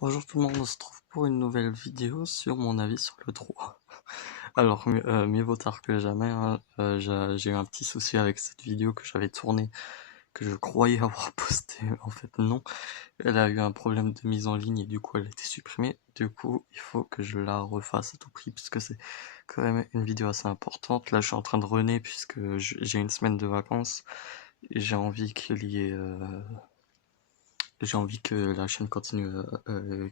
Bonjour tout le monde, on se retrouve pour une nouvelle vidéo sur mon avis sur le 3. Alors, mieux vaut tard que jamais, hein. J'ai eu un petit souci avec cette vidéo que j'avais tournée, que je croyais avoir postée, en fait non. Elle a eu un problème de mise en ligne et du coup elle a été supprimée. Du coup, il faut que je la refasse à tout prix puisque c'est quand même une vidéo assez importante. Là, je suis en train de runner puisque j'ai une semaine de vacances et j'ai envie qu'il y ait... j'ai envie que la chaîne continue,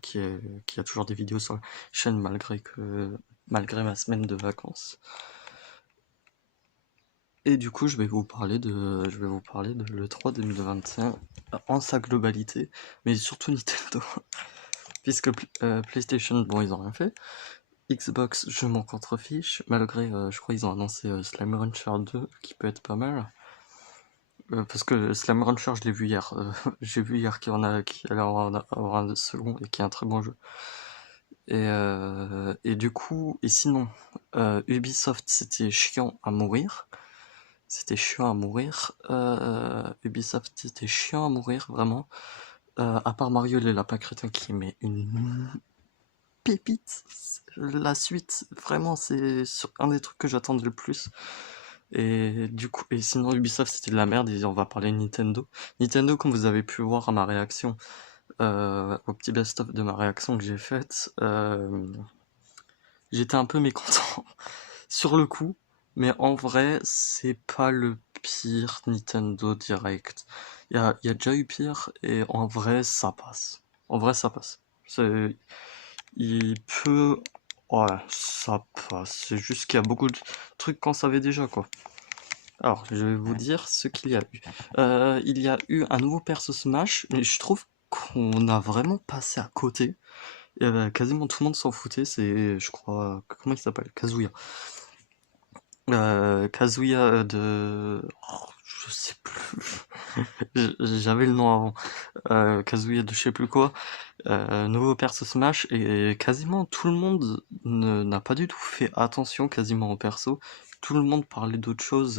qu'il y a toujours des vidéos sur la chaîne malgré ma semaine de vacances. Et du coup, je vais vous parler de l'E3 2021 en sa globalité, mais surtout Nintendo. Puisque PlayStation, bon, ils ont rien fait. Xbox, je m'en contrefiche, malgré, je crois, ils ont annoncé Slime Rancher 2, qui peut être pas mal. Parce que Slime Rancher, je l'ai vu hier. J'ai vu hier qu'il allait avoir un second et qui est un très bon jeu. Et du coup, et sinon, Ubisoft, c'était chiant à mourir. C'était chiant à mourir. Ubisoft, c'était chiant à mourir, vraiment. À part Mario les lapins crétins qui met une pépite. La suite, vraiment, c'est un des trucs que j'attendais le plus. Et du coup, et sinon Ubisoft c'était de la merde et on va parler Nintendo. Nintendo, comme vous avez pu voir à ma réaction, au petit best-of de ma réaction que j'ai faite, j'étais un peu mécontent sur le coup, mais en vrai, c'est pas le pire Nintendo Direct. Il y a déjà eu pire, et en vrai, ça passe. En vrai, ça passe. Il peut... Ouais, ça passe. C'est juste qu'il y a beaucoup de trucs qu'on savait déjà, quoi. Alors, je vais vous dire ce qu'il y a eu. Il y a eu un nouveau perso Smash, mais je trouve qu'on a vraiment passé à côté. Quasiment tout le monde s'en foutait, c'est, je crois, comment il s'appelle? Kazuya. Kazuya de... oh, je sais plus. J'avais le nom avant. Kazuya de je sais plus quoi. Nouveau perso Smash et quasiment tout le monde n'a pas du tout fait attention quasiment au perso. Tout le monde parlait d'autre chose.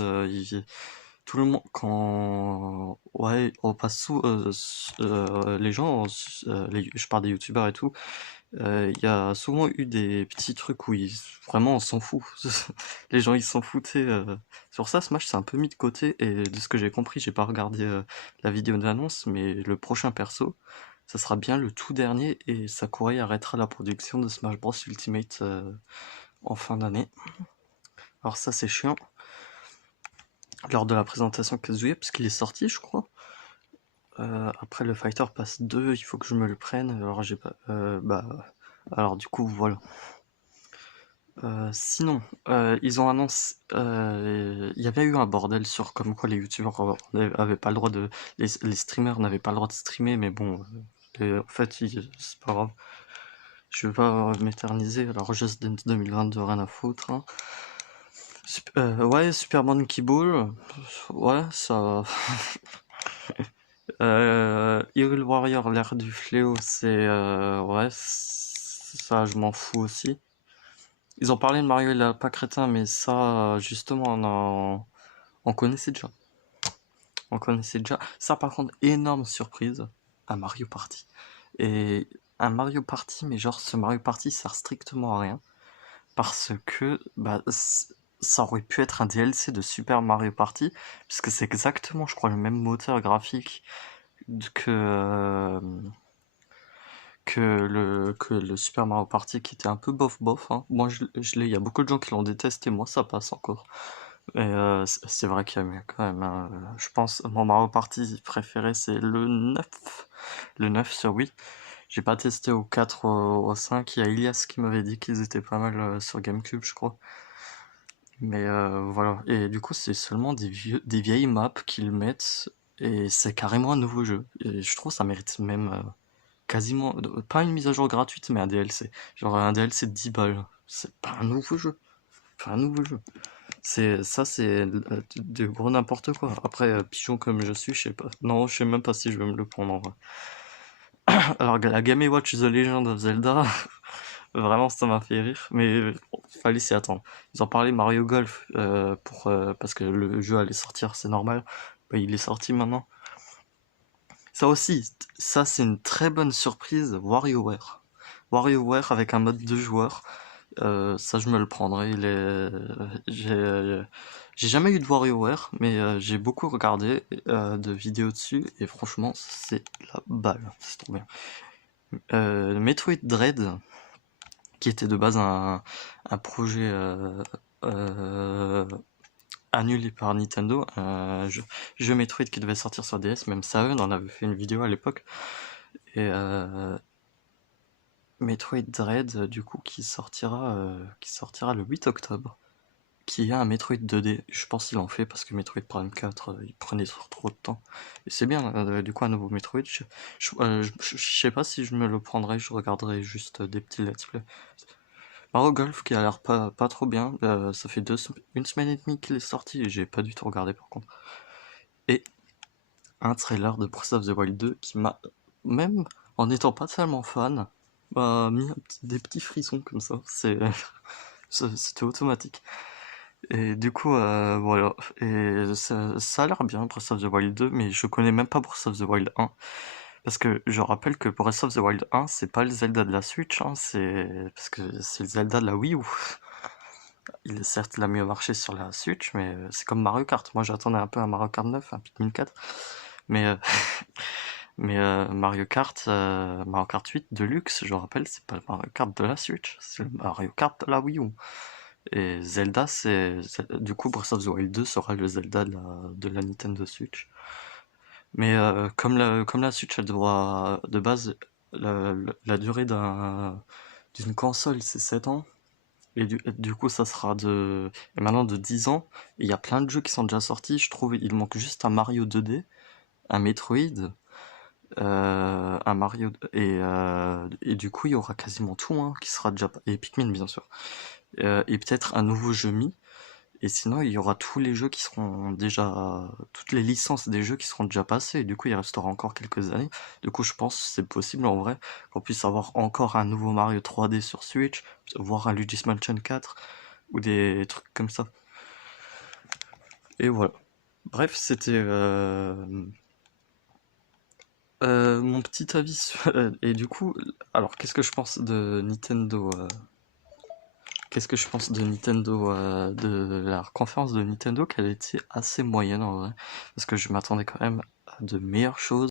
Tout le monde quand ouais on passe sous les gens, je parle des youtubeurs et tout. Il y a souvent eu des petits trucs où vraiment on s'en fout. Les gens ils s'en foutaient. Sur ça, Smash c'est un peu mis de côté et de ce que j'ai compris, j'ai pas regardé la vidéo d'annonce, mais le prochain perso, ça sera bien le tout dernier et Sakurai arrêtera la production de Smash Bros Ultimate en fin d'année. Alors ça c'est chiant. Lors de la présentation Kazuya, parce qu'il est sorti je crois. Après le Fighter Pass 2, il faut que je me le prenne. Alors j'ai pas. Alors du coup voilà. Sinon, ils ont annoncé, il y avait eu un bordel sur comme quoi les youtubeurs avaient pas le droit les streamers n'avaient pas le droit de streamer, mais bon, en fait, c'est pas grave. Je vais pas m'éterniser. Alors, Just Dance 2022, rien à foutre, hein. Ouais, Super Monkey Ball, ouais, ça. Hyrule Warrior, l'ère du fléau, c'est, ouais, ça, je m'en fous aussi. Ils ont parlé de Mario et la pas crétin, mais ça, justement, on connaissait déjà. On connaissait déjà. Ça, par contre, énorme surprise, un Mario Party. Et un Mario Party, mais genre, ce Mario Party sert strictement à rien. Parce que, bah, ça aurait pu être un DLC de Super Mario Party, puisque c'est exactement, je crois, le même moteur graphique que, que le Super Mario Party qui était un peu bof bof, hein. Moi je l'ai, il y a beaucoup de gens qui l'ont détesté, moi ça passe encore. Et c'est vrai qu'il y a mieux quand même, hein. Je pense mon Mario Party préféré c'est le 9. Le 9 sur Wii. J'ai pas testé au 4 au 5. Il y a Ilias qui m'avait dit qu'ils étaient pas mal sur GameCube je crois. Mais voilà. Et du coup c'est seulement des vieilles maps qu'ils mettent. Et c'est carrément un nouveau jeu. Et je trouve que ça mérite même quasiment, pas une mise à jour gratuite, mais un DLC. Genre un DLC de 10 balles. C'est pas un nouveau jeu. Enfin, un nouveau jeu. C'est de gros n'importe quoi. Après, pigeon comme je suis, je sais pas. Non, je sais même pas si je vais me le prendre en vrai. Alors, la Game Watch The Legend of Zelda, vraiment, ça m'a fait rire. Mais fallait s'y attendre. Ils ont parlé Mario Golf parce que le jeu allait sortir, c'est normal. Bah, il est sorti maintenant. Ça aussi, ça c'est une très bonne surprise, WarioWare. WarioWare avec un mode 2 joueurs, ça je me le prendrai. J'ai jamais eu de WarioWare, mais j'ai beaucoup regardé de vidéos dessus, et franchement c'est la balle, c'est trop bien. Metroid Dread, qui était de base un projet euh, annulé par Nintendo, un jeu Metroid qui devait sortir sur DS, même ça, on en avait fait une vidéo à l'époque. Et Metroid Dread, du coup, qui sortira le 8 octobre, qui est un Metroid 2D. Je pense qu'il en fait parce que Metroid Prime 4, il prenait trop de temps. Et c'est bien, du coup, un nouveau Metroid. Je sais pas si je me le prendrai, je regarderai juste des petits let's play. Mario Golf qui a l'air pas trop bien, ça fait une semaine et demie qu'il est sorti et j'ai pas du tout regardé par contre. Et un trailer de Breath of the Wild 2 qui m'a, même en n'étant pas tellement fan, m'a mis des petits frissons comme ça. C'était automatique. Et du coup, voilà. Et ça a l'air bien, Breath of the Wild 2, mais je connais même pas Breath of the Wild 1. Parce que je rappelle que Breath of the Wild 1, c'est pas le Zelda de la Switch, hein, parce que c'est le Zelda de la Wii U. Certes, il a mieux marché sur la Switch, mais c'est comme Mario Kart. Moi, j'attendais un peu un Mario Kart 9, un Pikmin 4. Mais, Mario Kart 8 Deluxe, je rappelle, c'est pas le Mario Kart de la Switch, c'est le Mario Kart de la Wii U. Et Zelda, du coup, Breath of the Wild 2 sera le Zelda de la Nintendo Switch. Mais comme la Switch, elle doit, de base, la durée d'une console, c'est 7 ans. Et du coup, ça sera et maintenant de 10 ans. Et il y a plein de jeux qui sont déjà sortis. Je trouve il manque juste un Mario 2D, un Metroid, un Mario. Et du coup, il y aura quasiment tout hein, qui sera déjà. Et Pikmin, bien sûr. Et peut-être un nouveau jeu Mi. Et sinon, il y aura tous les jeux qui seront déjà, toutes les licences des jeux qui seront déjà passées. Et du coup, il restera encore quelques années. Du coup, je pense que c'est possible en vrai qu'on puisse avoir encore un nouveau Mario 3D sur Switch, voire un Luigi's Mansion 4 ou des trucs comme ça. Et voilà. Bref, c'était mon petit avis. Et du coup, alors qu'est-ce que je pense de Nintendo Qu'est-ce que je pense de Nintendo, de la conférence de Nintendo, qu'elle était assez moyenne en vrai, parce que je m'attendais quand même à de meilleures choses.